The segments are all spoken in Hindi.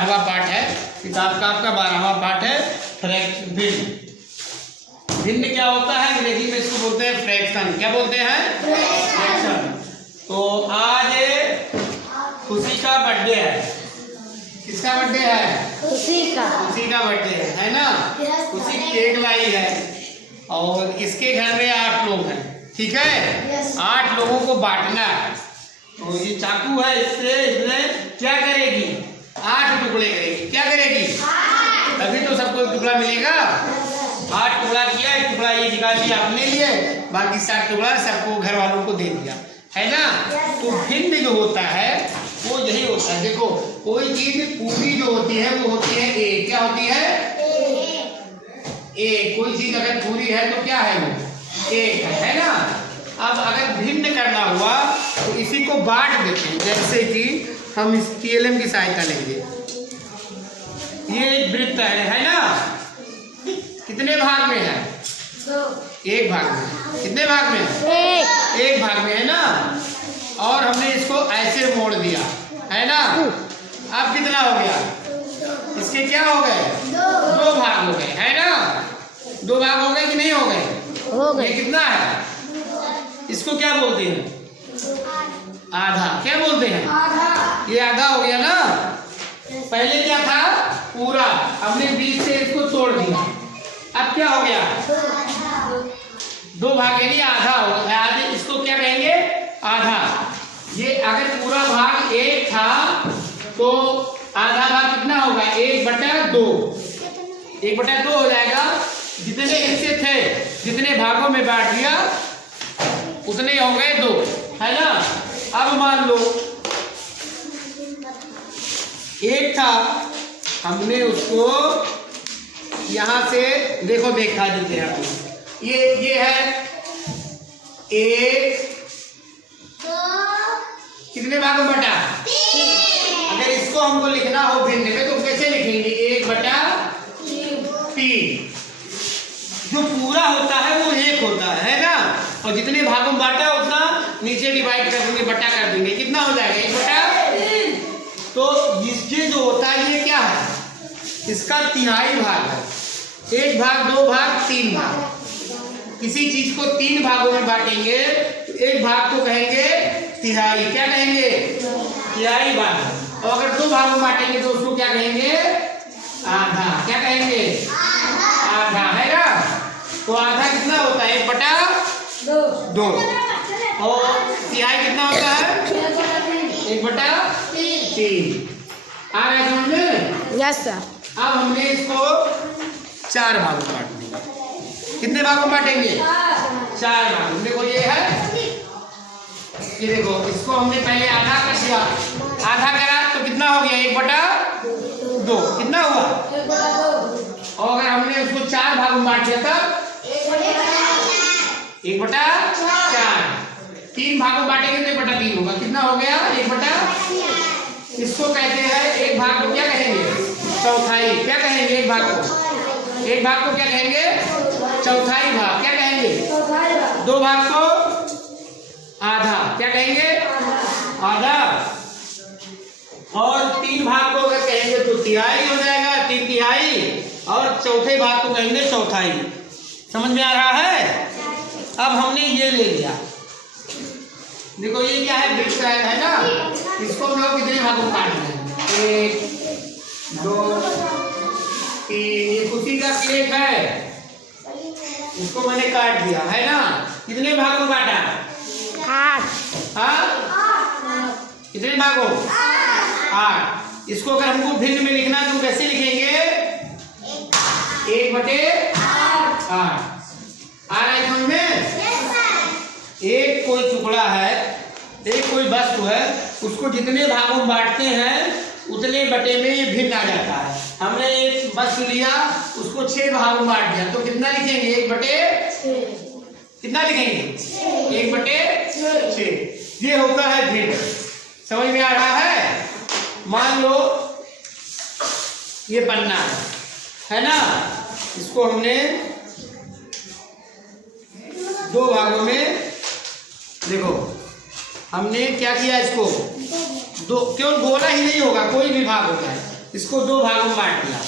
12वां पाठ है किताब का, आपका 12वां पाठ है भिन्न। भिन्न क्या होता है अंग्रेजी में इसको बोलते हैं फ्रैक्शन। क्या बोलते हैं? फ्रैक्शन। तो आज खुशी का बर्थडे है। किसका बर्थडे है? खुशी का बर्थडे है ना। खुशी केक लाई है और इसके घर में 8 लोग हैं, ठीक है। 8 लोगों को बांटना है। तो ये चाकू है, इससे क्या करेगी? 8 टुकड़े करेगी। क्या करेगी? तभी तो सबको टुकड़ा मिलेगा। 8 टुकड़ा किया, 1 टुकड़ा ये निकाल लिया अपने लिए, बाकी 7 टुकड़ा सबको घर वालों को दे दिया, है ना। तो भिन्न जो होता है वो यही होता है। देखो कोई चीज पूरी जो होती है वो होती है एक। क्या होती है? एक। कोई चीज अगर पूरी है तो क्या है वो? एक है ना। अब अगर भिन्न करना हुआ तो इसी को बांट देते हैं। जैसे कि हम इस TLM की सहायता लेंगे। ये एक वृत्त है ना। कितने भाग में है? 1 भाग में। कितने भाग में? 1 भाग में है ना। और हमने इसको ऐसे मोड़ दिया, है ना। अब कितना हो गया? इसके क्या हो गए? 2 भाग हो गए, है ना। 2 भाग हो गए कि नहीं हो गए? ये कितना है? इसको क्या बोलते हैं? आधा। क्या बोलते हैं? आधा। ये आधा हो गया ना। पहले क्या था? पूरा। हमने बीच से इसको तोड़ दिया। अब क्या हो गया? 2 भाग के लिए आधा हो गया। आधे इसको क्या कहेंगे? आधा। ये अगर पूरा भाग 1 था तो आधा भाग कितना होगा? 1/2। 1/2 हो जाएगा। जितने हिस्से थे, जितने भागों में बांट दिया उतने हो गए 2, है ना। अब मान लो 1 था, हमने उसको यहां से देखो देखा देते हैं आपको। ये है 1, 2, कितने भागों में बटा? अगर इसको हमको लिखना हो भिन्न में तो कैसे लिखेंगे? 1/3। जो पूरा होता है वो 1 होता है ना। और जितने भागों में बांटा उतना नीचे डिवाइड कर देंगे, बटा कर देंगे। कितना हो जाएगा? 1/3। तो इसके जो होता है ये क्या है? इसका 1/3 भाग है। 1 भाग, 2 भाग, 3 भाग। किसी चीज को 3 भागों में बांटेंगे तो 1 भाग को कहेंगे 1/3। क्या कहेंगे? 1/3 भाग। और अगर 2 भागों में बांटेंगे तो उसको क्या कहेंगे? आधा। क्या कहेंगे? आधा, है ना। तो आधा कितना होता है? 1/2। और 1/3 कितना होता है? 1/3। आ रहा है समझ में? Yes sir. अब हमने इसको 4 भागों में बांट दिया। कितने भागों में बांटेंगे? 4 भागों। देखो ये है, ये देखो इसको हमने पहले आधा कर दिया। आधा करा तो कितना हो गया? 1/2। कितना हुआ? और अगर हमने उसको 4 भागों में बांट दिया तब 1/4। 3 भागों बांटेंगे तो 1/3 होगा। कितना हो गया? 1/। इसको कहते हैं 1 भाग को क्या कहेंगे? चौथाई। क्या कहेंगे? 1 भाग को? 1 भाग को क्या कहेंगे? चौथाई भाग। क्या कहेंगे? 2 भाग को आधा। क्या कहेंगे? आधा। और 3 भाग को अगर कहेंगे तो 1/3 हो जाएगा, 3/3। और चौथे भाग को कहेंगे चौथाई। समझ में आ रहा है? अब हमने ये ले लिया। देखो ये क्या है? वृत्त है ना। इसको हम लोग कितने भागों में काट रहे हैं? 1, 2, 3। ये खुशी का केक है, इसको मैंने काट दिया, है ना। कितने भागों में काटा? 8। हाँ, कितने भागों? 8। इसको अगर हमको भिन्न में लिखना तो कैसे लिखेंगे? 1/8। आ रहा है समझ में? एक कोई टुकड़ा है, एक कोई वस्तु है, उसको जितने भागों में बांटते हैं उतने बटे में ये भिन्न आ जाता है। हमने एक वस्तु लिया, उसको 6 भागों में बांट दिया तो कितना लिखेंगे? 1/6। कितना लिखेंगे? 1/6। ये होता है भिन्न। समझ में आ रहा है? मान लो ये पन्ना है ना। इसको हमने 2 भागों में, देखो हमने क्या किया, इसको 2, क्यों गोला ही नहीं होगा, कोई भी भाग होता है, इसको दो भागों में बांट दिया।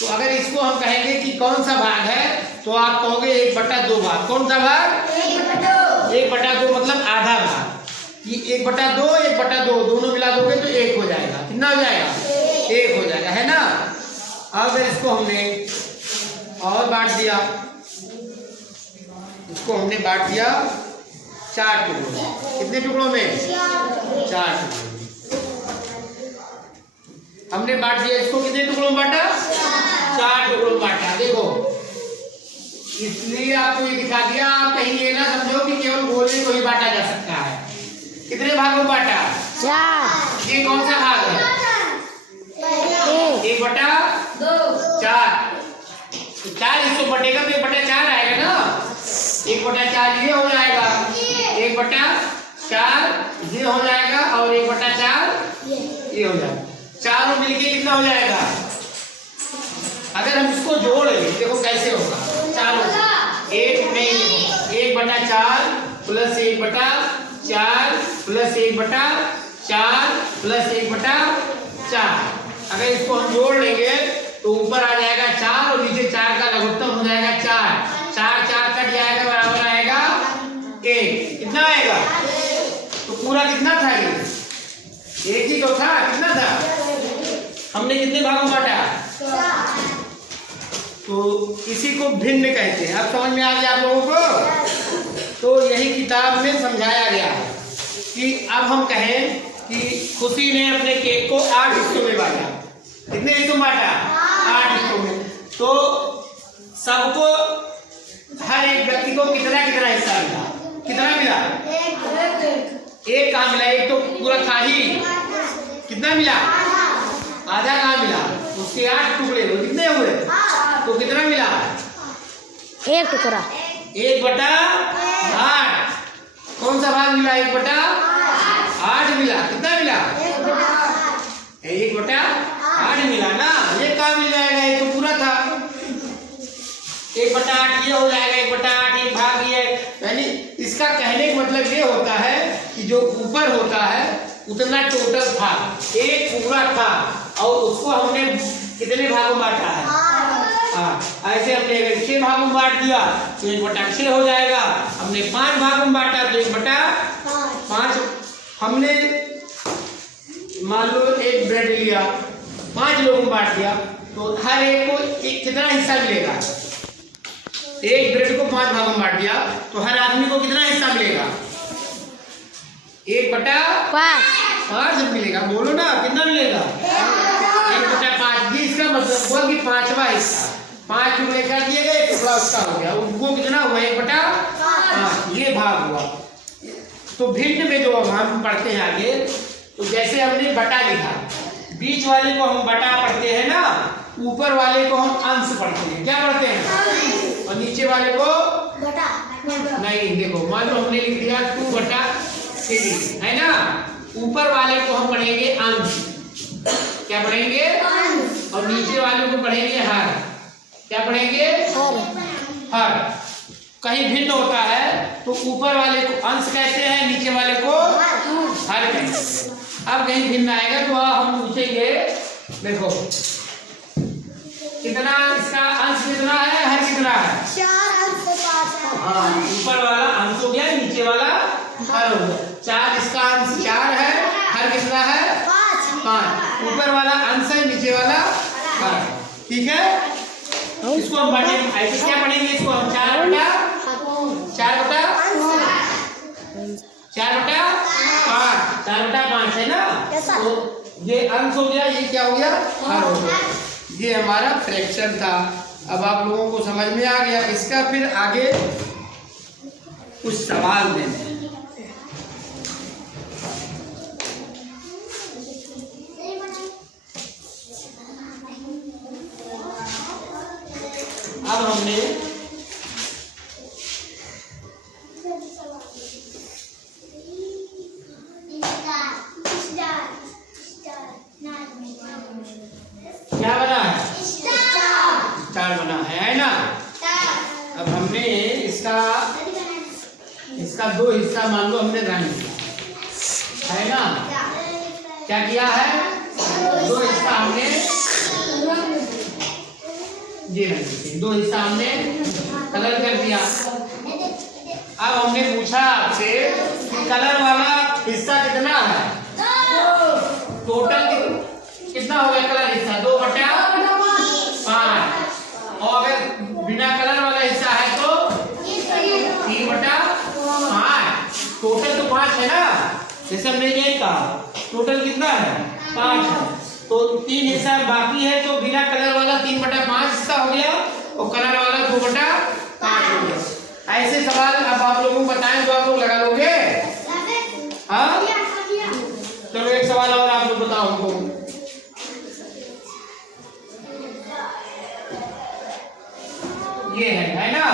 तो अगर इसको हम कहेंगे कि कौन सा भाग है, तो आप कहोगे 1/2 भाग। कौन सा भाग? 1/2 मतलब आधा भाग। ये 1/2 1/2 दोनों मिला दोगे तो 1 हो जाएगा। कितना हो जाएगा? 1 हो जाएगा, है ना। अब इसको हमने और बांट दिया, इसको हमने बांट दिया 4 टुकड़ों में। कितने टुकड़ों में? 4 टुकड़ों में हमने बांट दिया। इसको कितने टुकड़ों में बांटा? 4 टुकड़ों में बांटा। देखो, इसलिए आपको ये दिखा दिया। आप कहीं ये ना समझो कि केवल गोले को ही बांटा जा सकता है। कितने भागों में बांटा? 4। ये कौन सा भाग है? 1/2 4। 4 इसको बटेगा तो 1/4 आएगा ना। 1/4 ये हो जाएगा, 1/4 ये हो जाएगा और 1/4 ये हो जाएगा। चारों मिलके कितना हो जाएगा? अगर हम इसको जोड़ लें, देखो कैसे होगा। चारों 1/4 प्लस 1/4 प्लस 1/4 प्लस 1/4। अगर इसको हम जोड़ लेंगे तो ऊपर आ जाएगा 4 और नीचे 4 का लघुत्तम हो जाएगा 4। 4 कट जाएगा, बराबर आएगा 1। कितना आएगा? तो पूरा कितना था ये? 1 ही तो था। कितना था? हमने कितने भागों में बांटा? तो इसी को भिन्न कहते हैं। अब समझ में आ गया आप लोगों को? तो यही किताब में समझाया गया है कि अब हम कहें कि खुशी ने अपने केक को 8 हिस्सों में बांटा। कितने हिस्सों में बांटा? 8 हिस्सों में। तो सबको, हर एक व्यक्ति को कितना कितना हिस्सा मिला? कितना मिला? 1 कहाँ मिला? 1 तो पूरा था ही। कितना मिला? आधा कहाँ मिला? उसके 8 टुकड़े हुए। कितने हुए? तो कितना मिला? 1 टुकड़ा। 1/8। कौन सा भाग मिला? 1/8 मिला। कितना मिला? 1/8 मिला ना। ये कहाँ मिल जाएगा? ये तो पूरा था। 1/8 ये हो जाएगा। 1/8 एक भाग ये। यानी इसका कहने का मतलब ये होता है कि जो ऊपर होता है उतना टोटल था, एक पूरा था, और उसको हमने कितने भागों में बांटा है? हाँ, ऐसे हमने अगर 6 भागों में बांट दिया तो 1/6 हो जाएगा। हमने 5 भागों में बांटा तो 1/5। हमने मान लो एक ब्रेड लिया, 5 लोगों में बांट दिया, तो हर एक को कितना हिस्सा मिलेगा? एक ब्रेड को 5 भागों में बांट दिया तो हर आदमी को कितना हिस्सा मिलेगा? 1/5 मिलेगा। बोलो ना, कितना मिलेगा? 1/5। ये इसका मतलब हुआ कि 5वां हिस्सा। 5 टुकड़े कर दिए गए, टुकड़ा उसका हो गया। वो कितना हुआ? 1/5। ये भाग हुआ। तो भिन्न में जो हम पढ़ते हैं आगे, तो जैसे हमने बटा लिखा, बीच वाले को हम बटा पढ़ते हैं ना, ऊपर वाले को हम अंश पढ़ते हैं। क्या पढ़ते हैं? और नीचे वाले को बटा। नहीं, देखो मान लो हमने लिख दिया 2/3, है ना। ऊपर वाले को हम पढ़ेंगे अंश। क्या पढ़ेंगे? और नीचे वाले को पढ़ेंगे हर। क्या पढ़ेंगे? हर। कहीं भिन्न होता है तो ऊपर वाले को अंश कहते हैं, नीचे वाले को हर कहते हैं। अब कहीं भिन्न आएगा तो हम पूछेंगे, देखो कितना इसका अंश कितना है, हर कितना है? 4 अंश 5 है। हाँ, ऊपर वाला अंश हो गया, नीचे वाला हर हो गया। 4 इसका अंश 4 है, हर कितना है? 5। ऊपर वाला अंश है, नीचे वाला हर। ठीक है। इसको हम बांटेंगे। ऐसे क्या पढ़ेंगे? इसको हम 4/5 4/5 है ना। तो ये अंश हो गया, ये क्या हो गया? हर हो गया। ये हमारा फ्रैक्शन था। अब आप लोगों को समझ में आ गया। इसका फिर आगे कुछ सवाल देने। अब हमने क्या बना है? स्टार बना है ना। अब हमने इसका 2 हिस्सा मान लो हमने रंग किया है ना। क्या किया है? 2 हिस्सा हमने ये दो हिस्सा हमने कलर कर दिया। अब हमने पूछा आपसे कलर वाला हिस्सा कितना है, टोटल कितना हो गया कलर हिस्सा 2/5, और अगर बिना कलर वाला हिस्सा है तो 3/5। टोटल तो 5 है ना, जैसे हमने ये कहा टोटल कितना है 5 है, तो 3 हिस्सा बाकी है, तो बिना कलर वाला 3/5 हिस्सा हो गया और कलर वाला 2/5 हो गया। ऐसे सवाल अब आप लोगों को बताएं तो आप लोग लगा लोगे। हाँ चलो एक सवाल और आप लोग बताओ हमको। ये है ना,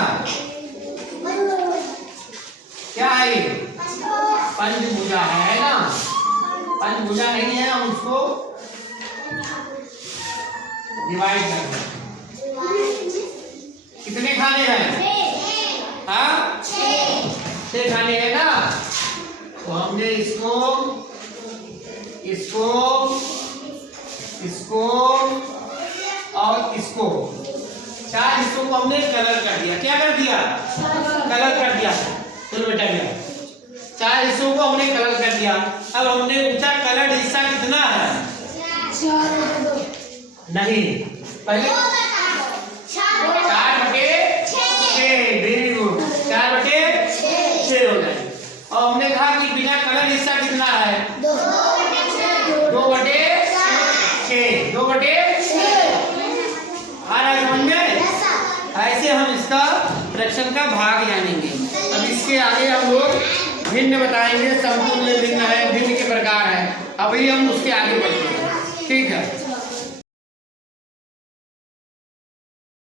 क्या है ये पंचभुजा है ना, पंचभुजा नहीं है, हम उसको डिवाइड कर दें। कितने खाने हैं, हाँ 6 खाने हैं ना, तो हमने इसको इसको इसको और इसको 4 हिस्सों को हमने कलर कर दिया। क्या कर दिया, कलर कर दिया। चलो बेटा गया, 4 हिस्सों को हमने कलर कर दिया। अब हमने पूछा कलर हिस्सा कितना है, नहीं पहले 4/6, वेरी गुड 4/6 हो गए। और हमने कहा कि बिना कलर हिस्सा कितना है 2/6 आ रहा है समझ में। ऐसे हम इसका फ्रैक्शन का भाग जानेंगे। अब इसके आगे हम लोग भिन्न बताएंगे, समतुल्य भिन्न है, भिन्न के प्रकार है। अभी हम उसके आगे बढ़ते हैं।